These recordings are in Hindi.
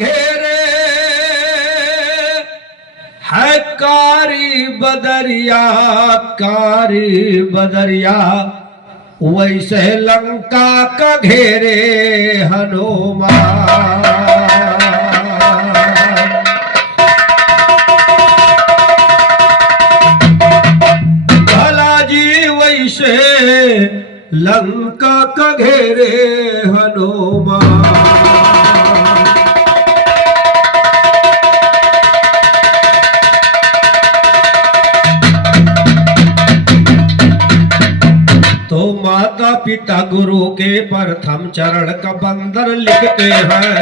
घेरे है कारी बदरिया वैसे लंका का घेरे हनुमान। भला जी वैसे लंका का घेरे हनुमान। माता पिता गुरु के प्रथम चरण का बंदर लिखते हैं।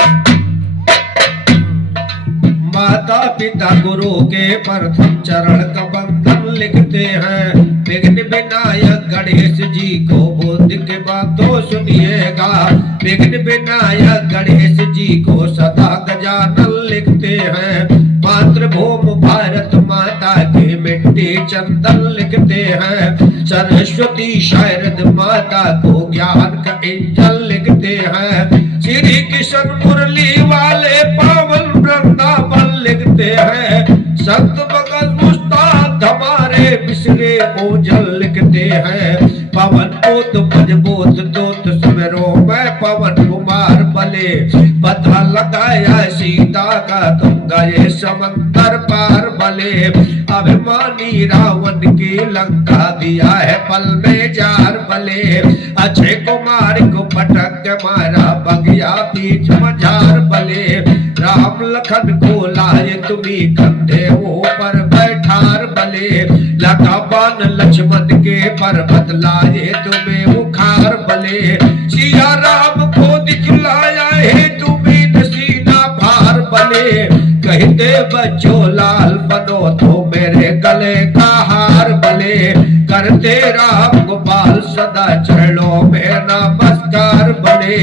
माता पिता गुरु के प्रथम चरण का बंदर लिखते हैं। विघ्न विनायक गणेश जी को बुद्धि के बातों सुनिएगा। विघ्न विनायक गणेश जी को सदा गजानन लिखते हैं। मातृभूमि भारत माता की मिट्टी चंदन लिखते हैं। सरस्वती शारद माता को ज्ञान का इंजन लिखते हैं। श्री कृष्ण मुरली वाले पावन वृंदावन लिखते हैं। संत भगत मुस्ताद हमारे बिसरे ओझल लिखते हैं। पवन पोत मजबूत दूत सवेरों में पवन कुमार बले। पता लगाया सीता का तुम गए समंदर पार बले। अभिमानी रावण की लंका दिया है पल में जार बले। अक्षय कुमार को पटक के मारा बगिया बीच मझार बले। राम लखन को लाए तुम्हें कंधे ऊपर बैठार बले। लगा बान लक्ष्मण के पर्वत लाए तुम्हें उखार बले। सिया राम को दिखलाया है तुम्हें नसीना भार बले। कहते बच्चों लाल बनो तो मेरे गले का हार बले। करते राम गोपाल सदा चरणों में नमस्कार बले।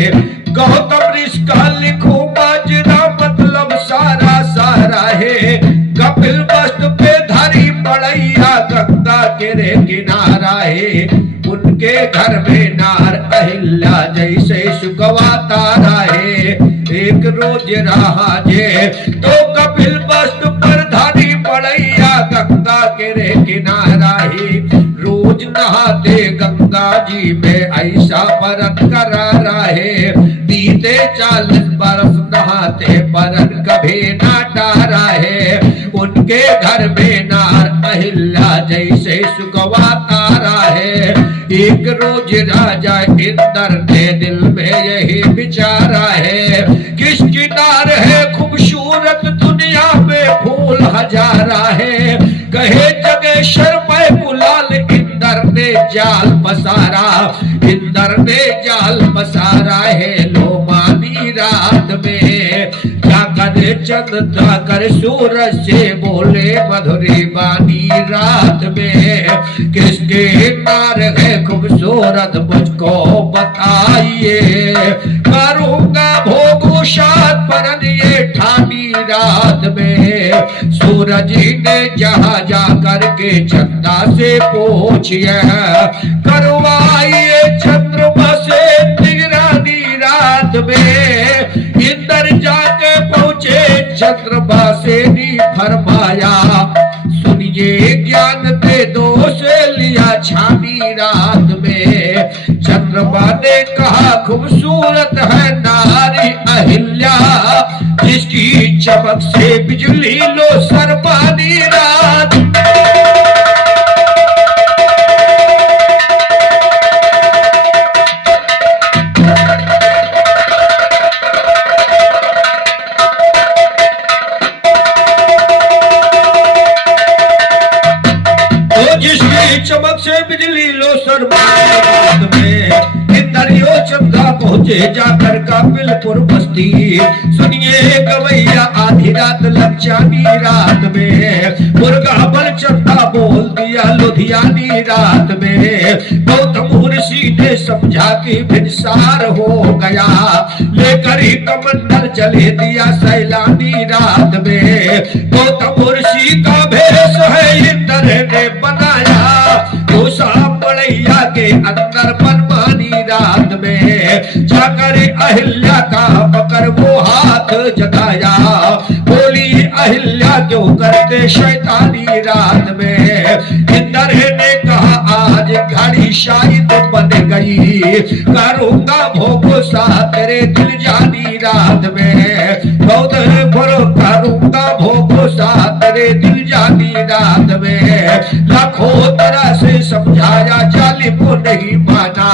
गौतम ऋषि का लिखो बाजना मतलब सारा सारा है। कपिल वस्तु पे धारी बड़ैया गंगा के रे किनारा है। उनके घर में नार अहिल्या जैसे सुगवा तारा है। एक रोज रहा जे तो कपिल वस्तु पर धारी बड़ैया गंगा के रे किनारा है। रोज नहाते गंगा जी में ऐसा परत करारा है। बीते 40 बरस नहाते परन कभी ना टारा है। उनके घर में नार अहिल्या जैसे सुगवा तारा है। एक रोज राजा इंद्र ने दिल में यही विचारा है। किसकी नार है खूबसूरत दुनिया में फूल हजारा है। कहे जगेश्वर में कुलाल इंद्र ने जाल पसारा। इंद्र ने जाल पसारा है लो मानी रात में। जाकर चंद जाकर सूरज से बोले मधुरी बानी रात में। किसके नार है खूबसूरत मुझको बताइए। करूंगा भोगो शाद परन ये ठानी रात में। सूरज ने जहाँ जा करके चंदा से पूछिए। करवाइए चंद्रमा से निगरानी रात में। इंद्र जाके पहुंचे चंद्रमा से नी फरमाया। सुनिए ज्ञान दे दो से लिया छानी रात में। चंद्रमा ने कहा खूबसूरत है नारी अहिल्या। जिसकी चमक से बिजली लो सरपानी रात। चमक से बिजली लो सरबात में। इंद्रियो चंदा पहुंचे जाकर काबिलपुर बस्ती। सुनिए गवैया आधी रात लपचानी रात में। मुर्गा बल चंदा बोल दिया लुधियानी रात में। गौतम ऋषि ने समझा कि भिनसार हो गया। लेकर ही कमंडल चले दिया सैलानी रात में। गौतम ऋषि का भेष है इंद्र ने बनाया। बड़ैया के अंदर मनमानी रात में। में। जाकर अहिल्या का पकड़ वो हाथ जगाया, बोली अहिल्या क्यों करते शैतानी रात में। इंद्र ने कहा आज घड़ी शायद बन गई, करूंगा भोग सा तेरे दिल जानी रात में। गौतम करूंगा भोग सा तेरे दिल जानी रात में। लाखों तरह से समझाया जालिम को नहीं माना,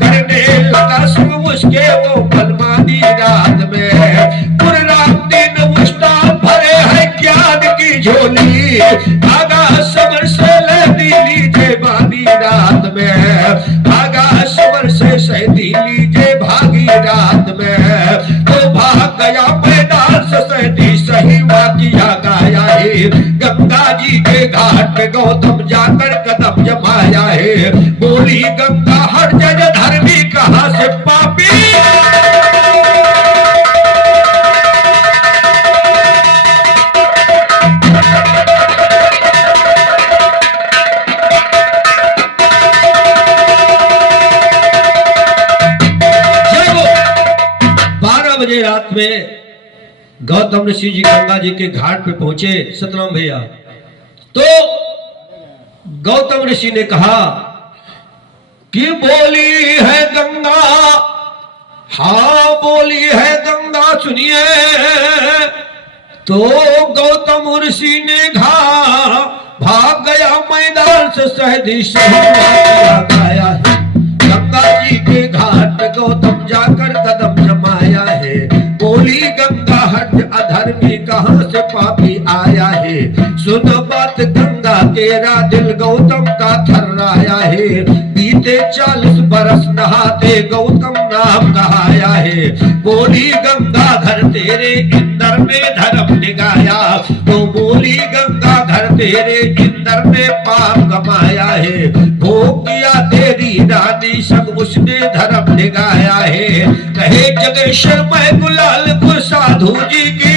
करने लगा सब उसके वो मनमानी रात में। पूरा दिन मुश्ताक भरे है ज्ञान की झोली, भागा सबर से लहदी लीजिए बानी रात में। भागा सबर से सहदी लीजिए भागी रात में। तो भाग गया मैदान से सहदी सही वाकिया गाया है। गंगा जी के घाट पे गौतम जाकर कदम जमाया है। बोली गंगा हर जगह धर्मी कहां से पापी। रात में गौतम ऋषि जी गंगा जी के घाट पे पहुंचे सतनाम भैया। तो गौतम ऋषि ने कहा कि बोली है गंगा, हाँ बोली है गंगा सुनिए। तो गौतम ऋषि ने कहा भाग गया मैदान से सहदी गाया है। गंगा जी के घाट पे गौतम जाकर कदम जमाया है। बोली गंगा हट अधर्मी कहां से पापी आया है। सुन बात गंगा तेरा दिल गौतम का थर्राया है। बीते 40 बरस नहाते गौतम नाम कहाया है। बोली गंगा घर तेरे इंद्र ने धर्म निगाया। तो बोली गंगा घर तेरे इंद्र ने पाप कमाया है। भोग किया तेरी रानी सब उसने धर्म निगाया है। कहे जगेश्वर मैं गुलाल को साधु जी की।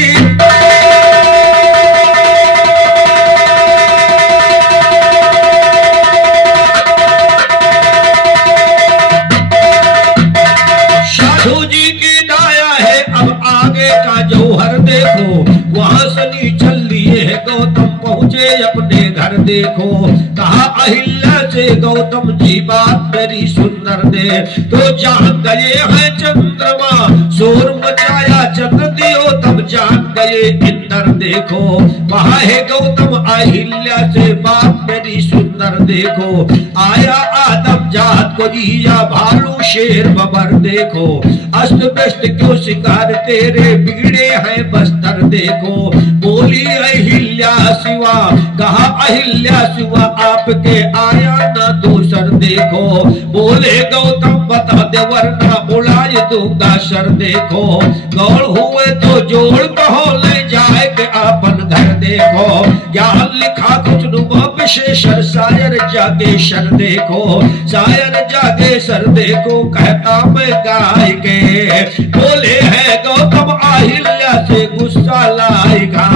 साधु जी की दाया है। अब आगे का जौहर देखो, वहां सनी चल लिए है गौतम पहुंचे अपने घर देखो। कहा अहिल्या से गौतम जी बात मेरी सुंदर दे। तो जान गए हैं चंद्रमा शोर मचाया चंद्र दियो तब जान गए इंद्र देखो। वहां है गौतम अहिल्या से बात मेरी सुंदर देखो। आया आदम जात को जिया भालू शेर बबर देखो। अस्त व्यस्त क्यों शिकार तेरे बिगड़े हैं बस्तर देखो। बोली अहिल्या सिवा, कहा अहिल्या सिवा आपके आया न दूसर देखो। बोले गौतम बता दे वरना उड़ाए दूंगा सर देखो। गौर हुए तो जोड़ कहो ले जाए के अपन घर देखो। ज्ञान लिखा कुछ नुमा विशेषर शायर जागेश्वर देखो। शायर जागेश्वर देखो कहता मैं गाय के। बोले है गौतम अहिल्या से गुस्सा लाएगा।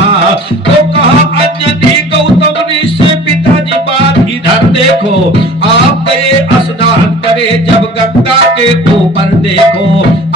तो कहा अंजनी गौतम से पिताजी बात इधर देखो। आप गए स्नान करे जब गंगा के ऊपर देखो।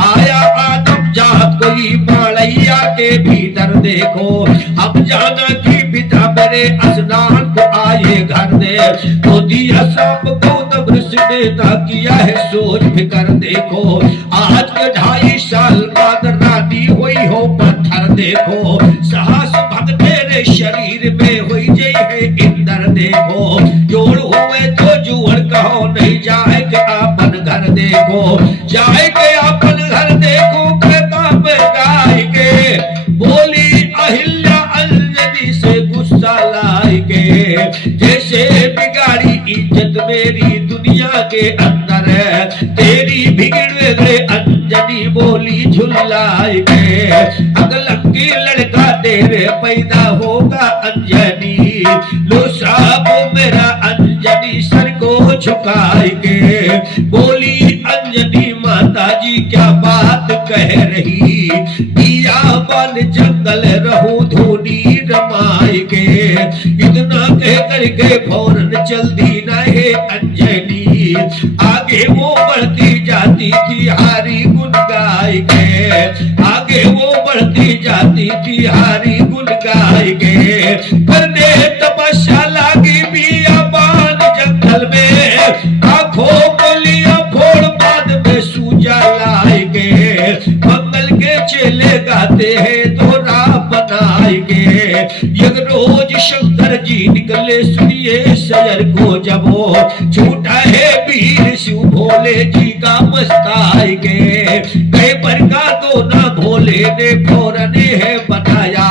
आया आदम जात कोई मालैया के भीतर देखो। अब जाना कि पिता मेरे स्नान को आए घर दे। तो दिया सांप गौतम ऋषि ने ना किया है सोच फिकर देखो। आज के 2.5 साल बाद रानी हुई हो पत्थर देखो। साहस भक्त तेरे शरीर में हुई जय है इंद्र देखो। जोड़ हुए तो जुड़ कहो नहीं जाए के अपन घर देखो। जाए के अपन घर देखो कहता मैं गाय के। बोली अहिल्या अंजनी से गुस्सा लाई के। जैसे बिगाड़ी इज्जत मेरी दुनिया के अंदर है। तेरी बिगड़े गए अंजनी बोली झुल्लाई के। अगलंगी लड़का तेरे पैदा होगा अंजनी। लो साहब मेरा अंजनी सर को झुकाएंगे। बोली अंजनी माता जी क्या बात कह रही। दिया बन जंगल रहू धोनी रमाए के। इतना कह करके फौरन चल दी न है अंजनी। आगे वो बढ़ती जाती थी चली जाती थी हारी गुल गाय के। करने तपस्या लागी बियाबान जंगल में, आंखों को लिया फोड़ बाद में सूजा लाए के। मंगल के चेले गाते हैं दोहरा बनाएंगे। एक रोज शंकर जी निकले सुनिए शहर को, जब वो छूटा है वीर शिव भोले जी का मस्ताएंगे। कई पर का दोना भोले ने फौरन है बताया,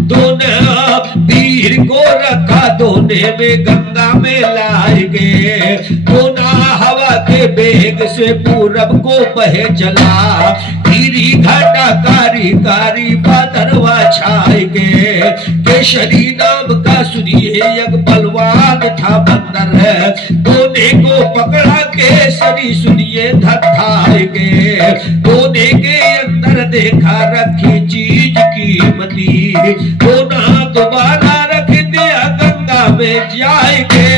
दोनों वीर को रखा दोने में गंगा में लाएंगे। दोना हवा के बेग से पूरब को बहे चला, गिरी घाटा कारी कारी बादरवा छाएंगे। केशरी नाम का सुनिए एक बलवान था बंदर है, दोने को पकड़ा केसरी सुनिए धत्थाएंगे। दोने के अंदर देखा रखी चीज कीमती, दोना दोबारा रख दिया गंगा में जाएंगे।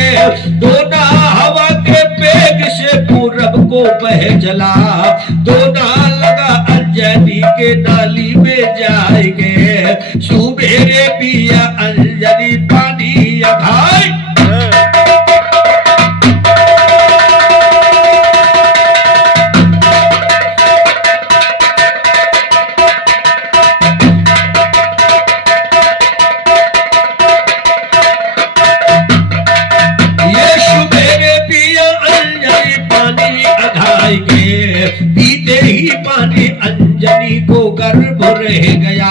दोना हवा के बेग से पूरब को बह चला, दोना लगा अंजनी के नाली में जाएंगे। सुबेरे पिया अंजनी पानी अघाई, पीते ही पानी अंजनी को गर्भ रह गया।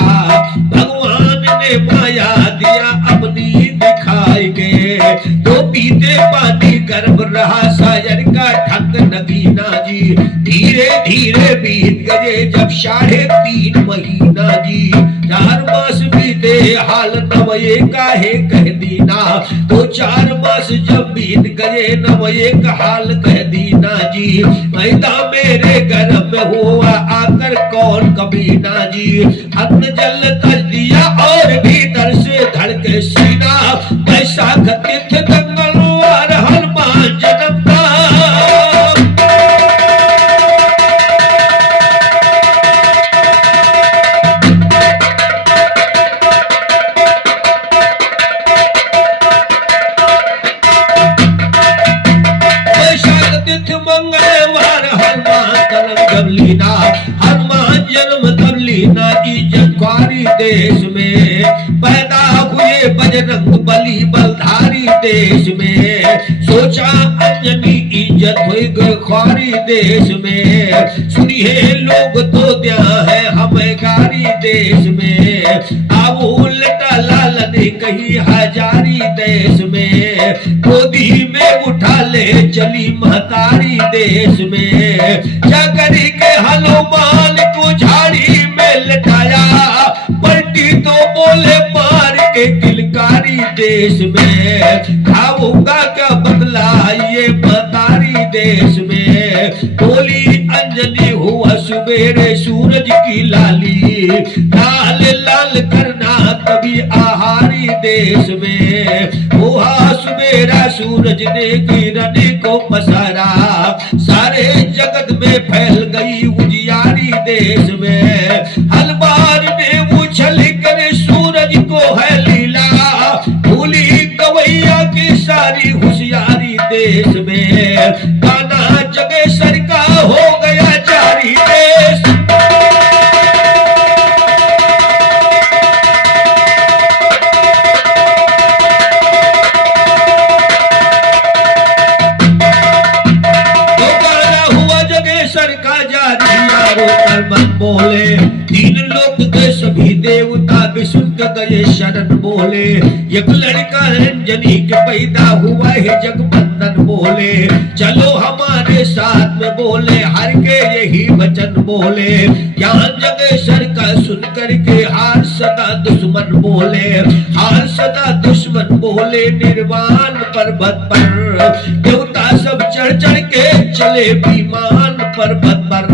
भगवान ने माया दिया अपनी दिखाई के, तो पीते पानी गर्भ रहा शायर का ढंग नगीना जी। धीरे धीरे बीत गए जब 3.5 महीना जी, 4 मास बीते हाल नवये का है कह दीना। तो 4 मास जब बीत गए नवये का हाल कह दीना जी। मैदा मेरे गर्भ में हुआ आकर कौन कबीना जी। अन्न जल तज दिया और भीतर से धड़के सीना, बैसाख तीर्थ दंगलवार हनुमान जन्म का। मंगलवार हनुमान जन्म लीना, हनुमान जन्म तब लीना इज्जतकारी देश में। पैदा हुए बजरंग बली बलधारी देश में। सोचा अंजनी इज्जत हुई ख्वारी देश में। सुनिए लोग तो क्या है हमें गारी देश में। अब उल्टा लालन कही हजारी देश में। गोदी में उठा ले चली महतारी देश में। जागरी के हनुमान को झाड़ी में लटाया, पलटी तो बोले मार के किलकारी देश में। खाऊंगा क्या बदला ये महतारी देश में। बोली अंजनी हुआ सुबेरे सूरज की लाली, लाल लाल करना तभी आहारी देश में। हुआ सुबेरा सूरज ने किरण को पसारा, सारे जगत में फैल गई उजियारी देश में। हनुमान ने उछल कर सूरज को है लीला, भूली गवैया की सारी होशियारी देश में। गाना जगेश्वर का हो गया जारी देश। बोले 3 लोक के सभी देवता विशुद्ध गए शरण बोले। एक लड़का अंजनी के पैदा हुआ है जगबंदन बोले। चलो हमारे साथ में बोले हर के यही वचन बोले। ज्ञान जगेश्वर का सुन करके हार सदा दुश्मन बोले। हार सदा दुश्मन बोले निर्वाण पर्वत पर। देवता सब चढ़ चढ़ के चले विमान पर्वत पर।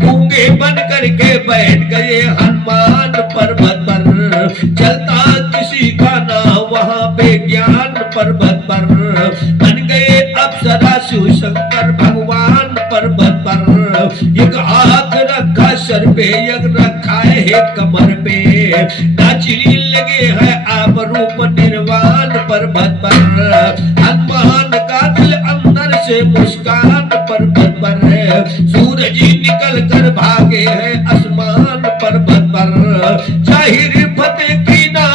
गूंगे बन करके बैठ गए हनुमान पर्वत पर। चलता किसी का ना वहां पे ज्ञान पर्वत पर। बन गए अप्सरा शिव शंकर भगवान पर्वत पर। एक हाथ रखा सर पे एक रखा है कमर पे, नाचने लगे है आप रूप निर्वाण पर्वत पर, हनुमान का दिल अंदर से मुस्कान पर्वत पर, सूरज निकल कर भागे है आसमान पर्वत पर, जाहिर फतेह की ना,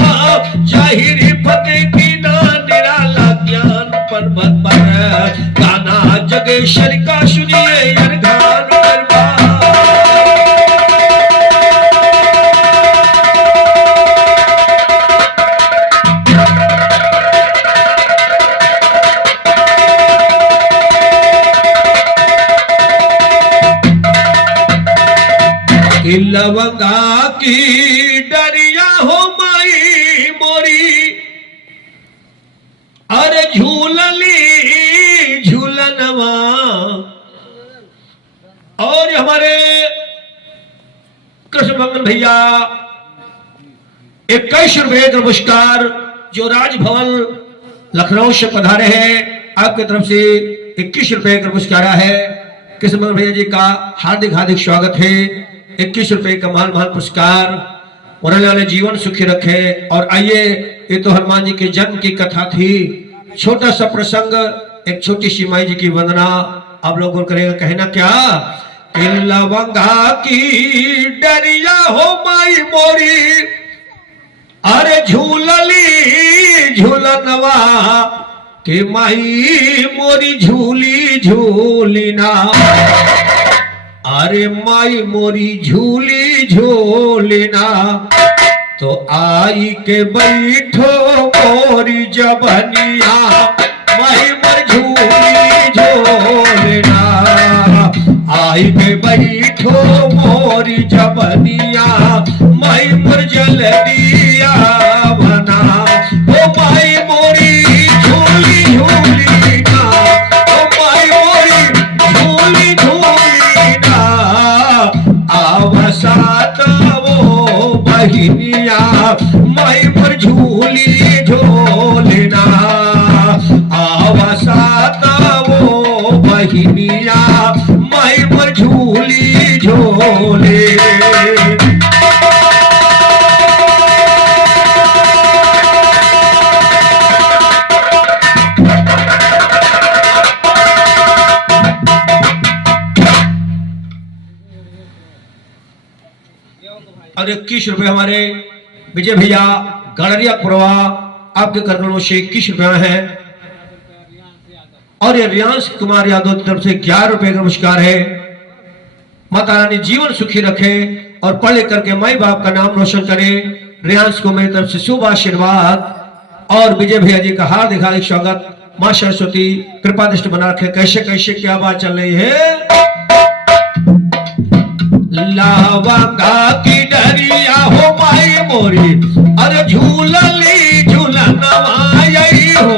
जाहिर फतेह की ना, निराला ज्ञान पर्वत पर, गाना जगेश्वर का सुनिए यरघान दरबार। लवंगा की डरिया हो माई मोरी, अरे झूलली झूलनवा। और हमारे कृष्ण मंगल भैया 21 रुपए का पुरस्कार जो राजभवन लखनऊ से पधारे हैं, आपकी तरफ से 21 रुपए का पुरस्कार है। कृष्ण मंगल भैया जी का हार्दिक हार्दिक स्वागत है। 21 रुपए का महान महान पुरस्कार, उन्होंने वाले जीवन सुखी रखे। और आइए, ये तो हनुमान जी के जन्म की कथा थी, छोटा सा प्रसंग, एक छोटी सी माई जी की वंदना आप लोगों को करेगा। कहना क्या, लवंगा की डरिया हो माई मोरी, अरे झूलली झूलनवा, के माई मोरी झूली झूलिना, अरे माई मोरी झूली झूलिना, तो आई के बैठो मोरी जबनिया, माई मोर झूली झूलिना, आई के बैठो मोरी जबनिया, माई मोर जल्दिया बना, ओ माई मोरी झूली झूलिना, ओ माई मोरी झूली झूलिना, आवसात वो बहिनिया, माई मोर झूली झूलिना, आवसात वो बहिनिया, माई मोर झूली झूले। और 21 रुपए हमारे विजय भैया गड़रिया पुरवा, आपके करकलों से 21 रुपया है। और ये रियांश कुमार यादव की तरफ से 11 रुपए का पुरस्कार है। माता रानी जीवन सुखी रखे और पढ़ लिख करके माई बाप का नाम रोशन करे। रियांश को मेरी तरफ से शुभ आशीर्वाद और विजय भैया जी का हार्दिक हार्दिक स्वागत। मां सरस्वती कृपा दृष्टि बना रखे। कैसे कैसे क्या बात चल रही है। लवंगा की डरिया हो माई मोरी, अरे झूलली झूलनवा यही हो,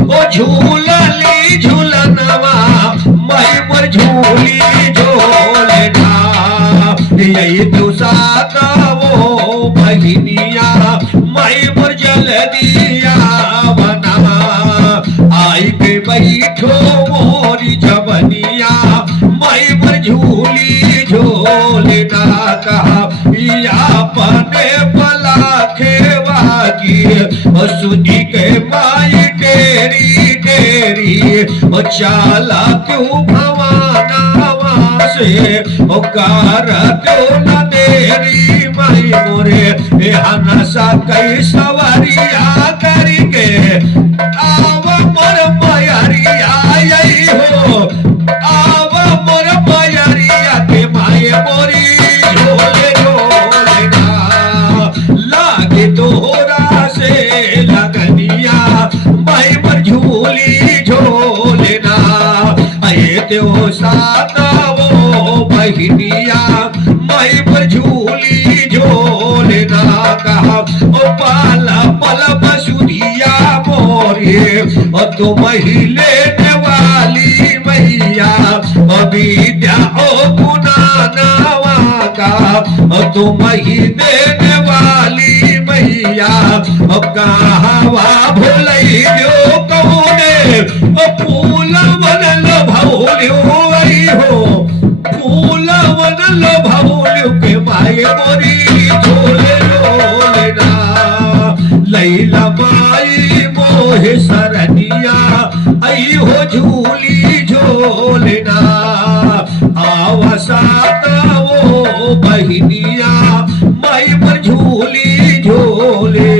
ओ झूलली झूलनवा, माई मोर झूली झूलना, यही तो साता वो बहिनिया, माई मोर जल्दिया बना, आई के बैठो मोरी जबनिया, माई मोर झूली झूलना, कहा अपने पला खेवागी, सुनी के माई तेरी तेरी, चाला क्यों भवाना से, कार क्यों न देरी, माई मोरे हनसा कई सवरिया करके, आव मोर मयरिया यही हो, आव मोर मयरिया के माई मोरी झोले झोलेना, लागे तोरा से लगनिया, माई मोर झूली झोलेना, आए त्यो साता वो बहिनिया, माई मोर झूली झोलेना, कहा ओ पाला पल बसुरिया मोरे, और तो महिले वाली मैया, विद्या ओ गुना नावा का, और तो मही देने वाली मैया, कहावा भूलई जो कौने, फूल मन भौल्यो हो, फूल मन भौल्यो के माए मोरी अइला माई मोहे सरनिया आई हो झूली झोलना आवसाता वो बहिनिया माई पर झूली झोले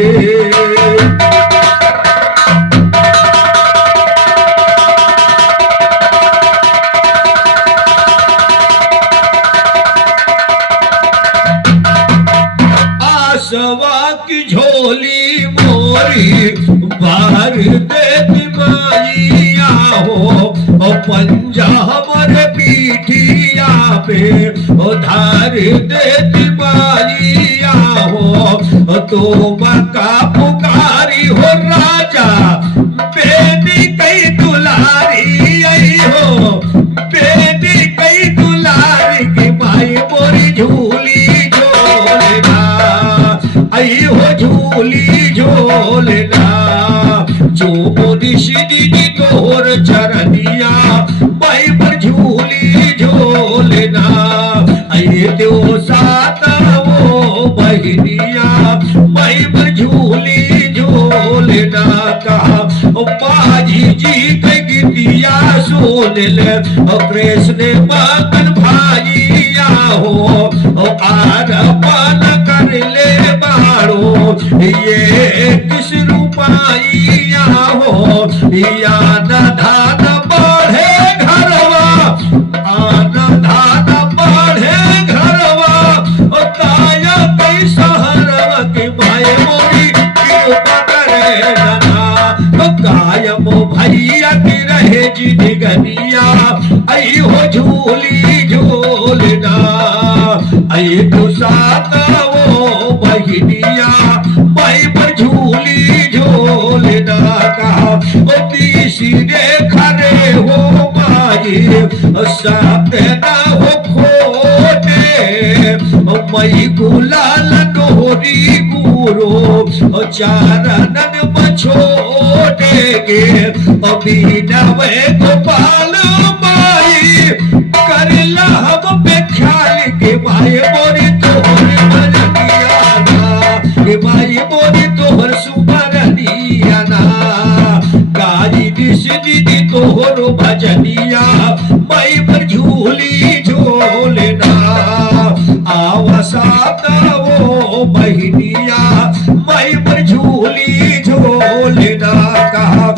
आसवा की झोली मोरी बार देती माइया हो पंजा हमारे पीठिया पे धार देती माइया हो तो मका पुकारी हो राजा बेटी कई दुलारी आई हो बेटी कई दुलारी की माई मोरी झूली झोलना आई हो झूली झोलना जो मोदी सीधी तोर चरनिया माई पर झूली झोलना आई देव साता वो बहिनिया माई पर झूली झोलना कहा बाजी जी के गीतिया सुन ले कृष्ण मगन भाइया हो आर पान कर ले बाड़ो ये किस रूपाइया हो या धान बढ़े घरवा आन धान बढ़े घरवा ताया कई सहरवा की माए मोरी कृपा करे ना कायम भैया की रहे जी गनिया आई हो झूली झोलना आई तो साता वो बहिनिया माई पर झूली झोलना कहा ओ तीसरे खरे हो माई साते ना हो खोटे मई गुलाल डोरी गुरो चारणन मछोटे के अभी नवे गोपाल माई करला हम पे ख्याल के माए मोरी तोहर भजनियाना के माई मोरी तोहर सुमरनियाना गाई दिस दीदी तोहर भजनिया माई पर झूली झोलना आवसाता वो बहिनिया माई पर झूली झोलना कहा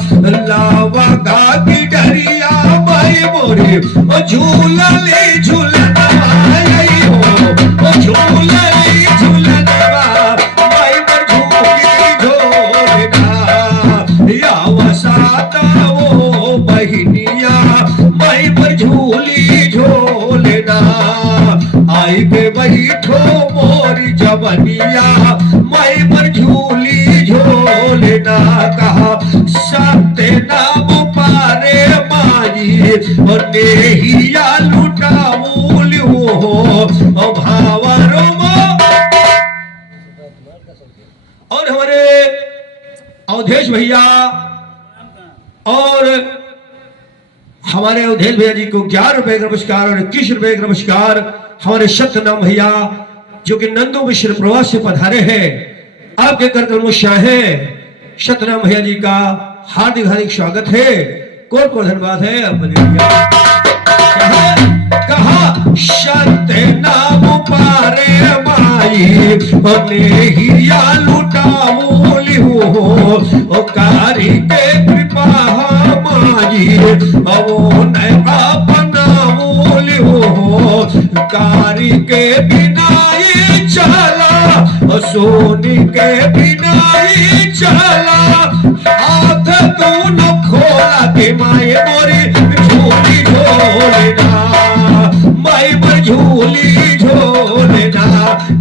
लावा गा की डरिया माई मोरी झूला ले झूलना आई हो झूला ले झूलना माई पर झूली झोलना आवसाता वो बहिनिया माई पर झूली झोलना आई के बैठो मोरी जवनिया माई पर झूली झोलना कहा सत्य नाम पारे माई नेहिया लुटाऊल हो भावरो और हमारे अवधेश भैया और हमारे अवधेश भैया जी को 11 रुपए का नमस्कार और 21 रुपए का नमस्कार। हमारे सत्यनाम भैया जो कि नंदो मिश्र प्रवास से पधारे हैं आपके कार्यक्रम शाहे सत्यनाम भैया जी का हार्दिक हार्दिक स्वागत है। कौन कौन धन्यवाद है कहा सत्य नाम पारे माई हिया लुटाऊल हो कारी के कृपा माई वो नया बनाऊल हो कारी के बिना ही चला सोनी के बिना ही चला हाथ तू न खोला के माए मोरी झूली झोलना माई पर झूली झोलना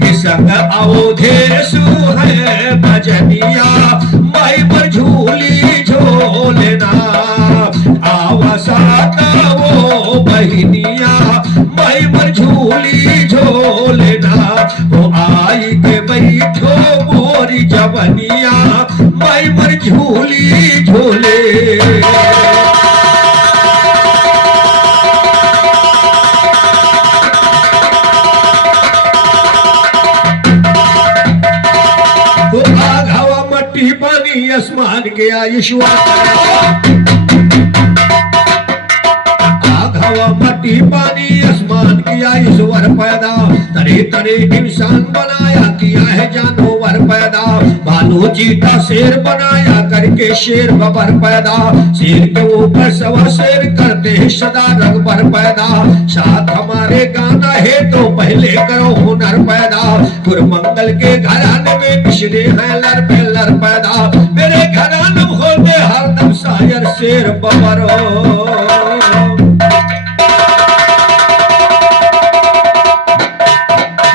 कि संग अवधेश है भजनिया माई पर झूली झोलना आवसाता वो बहिनिया माई पर झूली झोलना वो आई के बैठो मोरी जवनिया माई पर झूली झोले। आसमान के ईश्वर हवा मट्टी पानी आसमान किया ईश्वर पैदा तरे तरे इंसान बनाया किया है जानवर पैदा भालू चीता शेर बनाया करके शेर बबर पैदा शेर के ऊपर सवा शेर करते हैं सदा रगबर पैदा साथ हमारे गाना है तो पहले करो हुनर पैदा गुरमंगल के घराने में पिछड़े हैं लर पे लर पैदा मेरे घराने होते हरदम शायर शेर बबर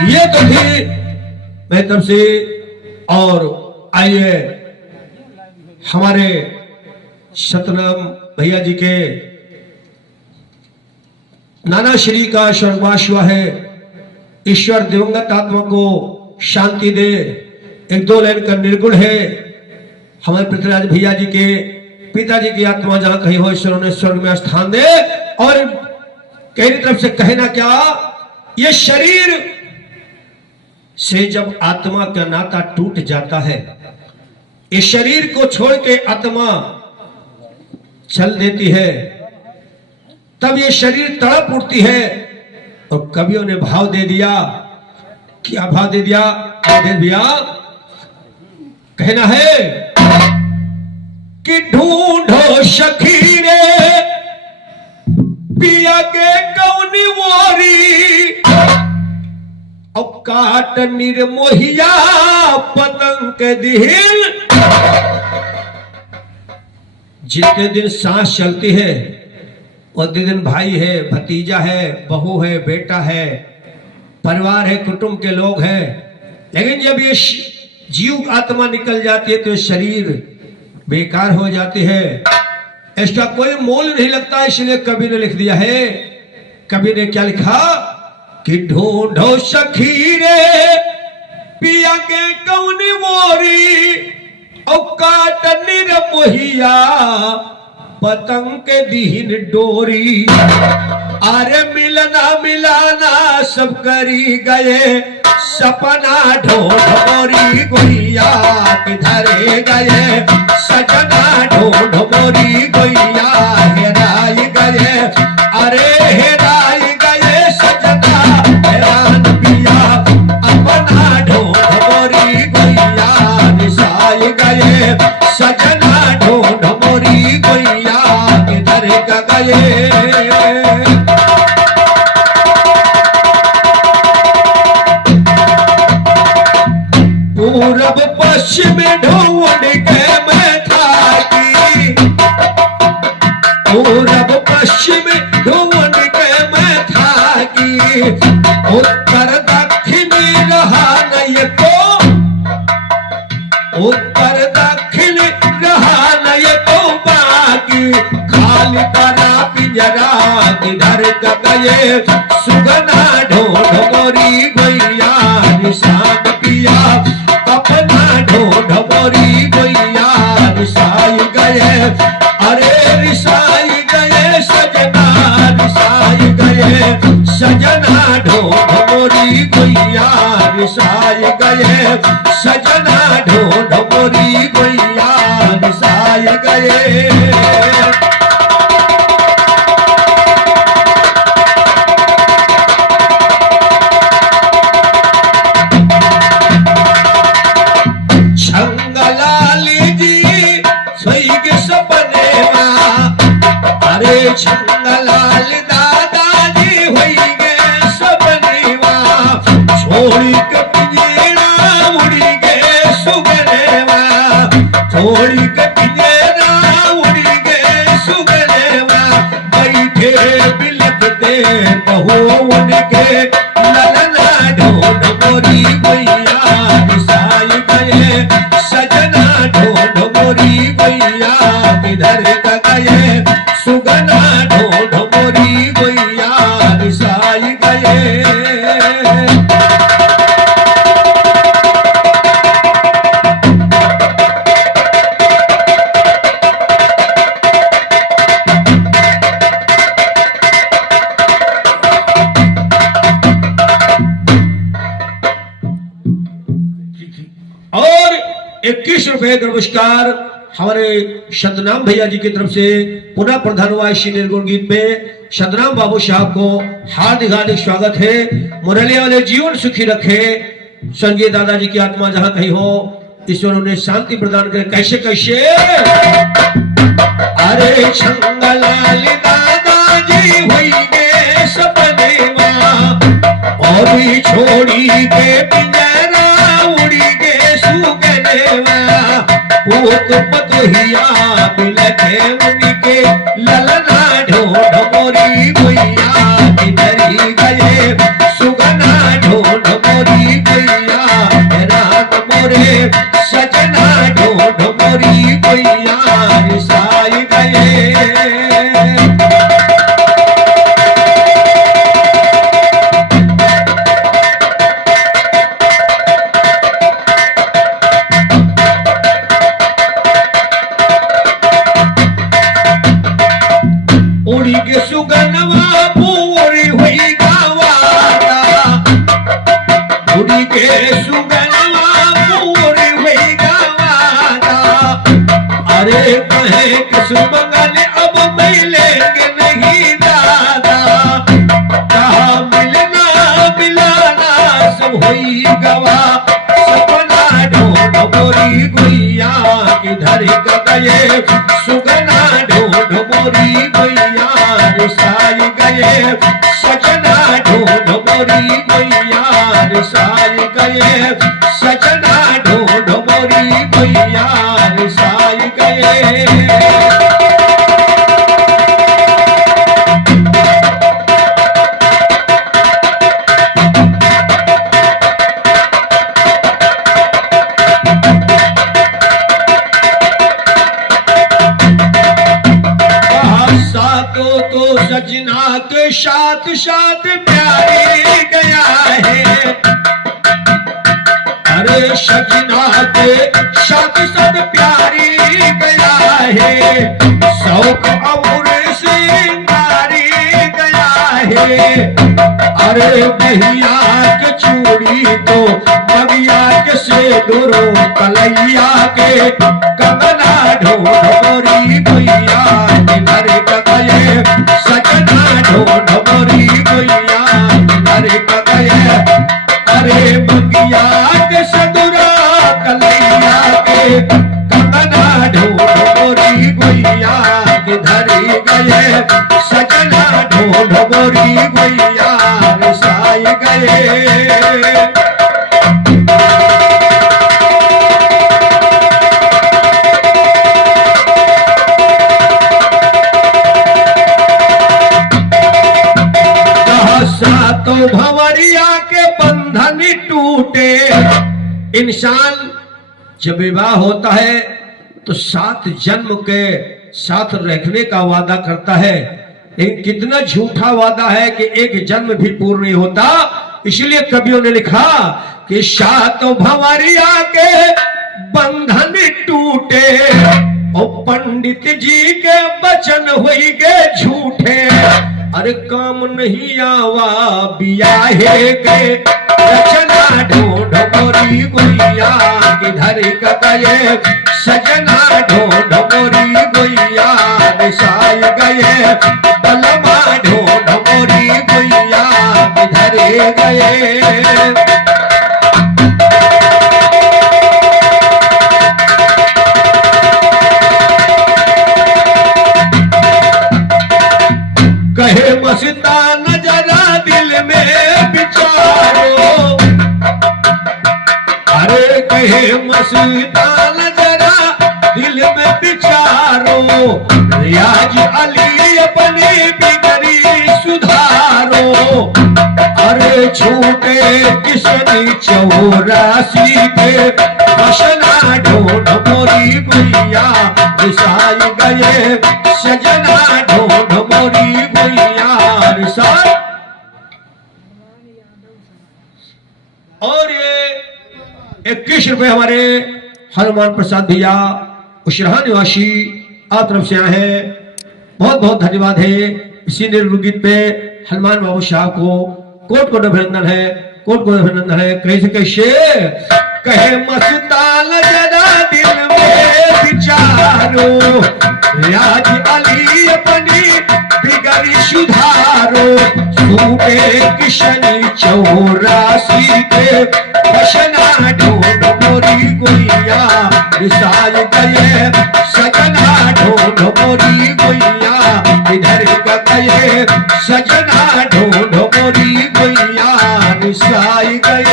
ये तो थी मैं तरफ से। और आइए हमारे सतनाम भैया जी के नाना श्री का स्वर्गवास हुआ है, ईश्वर दिवंगत आत्मा को शांति दे। एक दो लाइन का निर्गुण है। हमारे पृथ्वीराज भैया जी के पिताजी की आत्मा जहां कहीं हो ईश्वर उन्हें स्वर्ग में स्थान दे। और कई तरफ से कहना क्या, ये शरीर से जब आत्मा का नाता टूट जाता है, इस शरीर को छोड़ के आत्मा चल देती है, तब ये शरीर तड़प उठती है। और कवियों ने भाव दे दिया, क्या भाव दे दिया, दे दिया कहना है कि ढूंढो सखी रे पिया के कौनी मोरी और काट निर्मोहिया पतंग के दिल। जितने दिन सांस चलती है उतने दिन भाई है, भतीजा है, बहू है, बेटा है, परिवार है, कुटुंब के लोग हैं। लेकिन जब ये जीव आत्मा निकल जाती है तो शरीर बेकार हो जाती है, इसका कोई मोल नहीं लगता। इसलिए कवि ने लिख दिया है, कवि ने क्या लिखा कि ढूंढो सखी रे पिया के कौनी मोरी और काट निर्मोहिया पतंग के दीन डोरी। अरे मिलना मिलाना सब करी गए, सपना ढूंढ मोरी गोइया किधरे गए, सजना ढूंढ मोरी गोइया हेराई गए। अरे हेराई गए सजना हैरान पिया, अपना ढूंढ मोरी गोइया निसाई गए, सजना ढूंढ मोरी गोइया किधर गए। पूरब पश्चिम ढूंढ के मैं थाकी, पूरब पश्चिम ढूंढ के मैं थाकी, उत्तर दक्षिण रहा नहीं को, उत्तर दक्षिण रहा नहीं को बाकी, खाली करा पिंजरा किधर गए, सुगना ढूंढ मोरी गोइया निशान पिया, अपना ढूंढ मोरी गोइया रिसाई गए। अरे रिसाई गए सजना रिसाई गए, सजना ढूंढ मोरी गोइया रिसाई गए, सजना ढूंढ मोरी गोइया रिसाई गए। छंगलाल दादाजी होइगे सबनीवा, छोड़ी के पिंजरा उड़ी गे सुगनेवा, छोड़ी के पिंजरा उड़ी गे सुगनेवा, बैठे बिलखते बहुवन के ललना ढूंढ मोरी गोइया निसाई गए, सजना ढूंढ मोरी गोइया किधर गए, सुगना ढूंढ मोरी गोइया निसाई गए। और ₹21 का पुरस्कार हमारे सतनाम भैया जी की तरफ से पुनः प्रधान हुआ इसी निर्गुण गीत में। सतनाम बाबू साहब को हार्दिक हार्दिक स्वागत है। मुरली वाले जीवन सुखी रखे, स्वर्गीय दादाजी की आत्मा जहां कहीं हो, ईश्वर उन्हें शांति प्रदान करे। कैसे कैसे अरे छंगलाल दादाजी हुई गे सपने और छोड़ी के पिंजरा उड़ी गे सुगनेवा पूत पतोहिया बिलखे उनके ललना ढोढ मोरी गुइया किधरी गए सुगना ढोढ मोरी गुइया रात मोरे सजना ढोढ मोरी गुइया साई गए। उड़ी के सुगनवा पूरी हुई गावादा, उड़ी के सुगनवा पूरी हुई गावादा। अरे कहे किस मंगल अब मिलेंगे नहीं दादा, कहा मिलना मिलाना सब हुई गवा सपना ढूंढ मोरी गुइया किधर गए सुगना ढूंढ मोरी गुइया साई गए सजना ढूंढ मोरी गुइया साई गए सजना ढूंढ मोरी गुइया साई गए। सजना के साथ साथ प्यारी गया है, अरे सजना के साथ साथ प्यारी गया है, शौक और सिंगारी गया है। अरे भैया के चूड़ी तो बगिया के सिंदूरो कलैया के कंगना ढोढ मोरी गुइया किधर गए सजना ढोढ मोरी गुइया किधर गए। अरे बगिया के सिंदूरो कलैया के कंगना ढोढ मोरी गुइया किधर गए सजना ढोढ मोरी गुइया साई गए। तो भंवरिया के बंधन टूटे। इंसान जब विवाह होता है तो 7 जन्म के साथ रहने का वादा करता है, लेकिन कितना झूठा वादा है कि एक जन्म भी पूर्ण नहीं होता। इसलिए कवियों ने लिखा कि 7 भंवरिया के बंधन टूटे और पंडित जी के वचन हुई गए झूठे। अरे काम नहीं आवा बियाहे के रचना ढूंढ मोरी गुइया किधर गए सजना ढूंढ मोरी गुइया साई गए बलमा ढूंढ मोरी गुइया किधर गए। कहे मस्तान जरा दिल में विचारो, अरे कहे मस्तान जरा दिल में विचारो, रियाज अली अपनी बिगड़ी सुधारो। अरे छूटे किसनी 84 के बसना ढूंढ मोरी गुइया साई गए सजना ढूंढ मोरी गुइया साई। और ये ₹21 हमारे हनुमान प्रसाद भैया उशरहा निवासी आप तरफ से आए हैं, बहुत बहुत धन्यवाद है। इसी निर्गुण गीत पे हनुमान बाबू साहब को कोट कोट अभिनंदन है, कोट कोट अभिनंदन है। कैसे कैसे कहे मस्तान जरा आज अली अपनी बिगड़ी सुधारो, सूटे किशन 84 के बसना ढूंढ मोरी गुइया, रिसाल गए सजना ढूंढ मोरी गुइया, इधर गए सजना ढूंढ मोरी गुइया, रिसाल गए।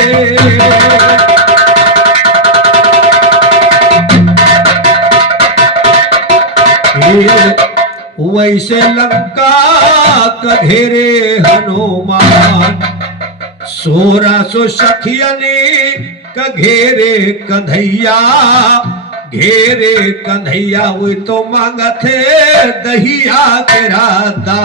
वैसे लंका का घेरे हनुमान, 1600 सखियनी का घेरे कन्हैया, घेरे कन्हैया वो तो मांगथे दहिया के राता।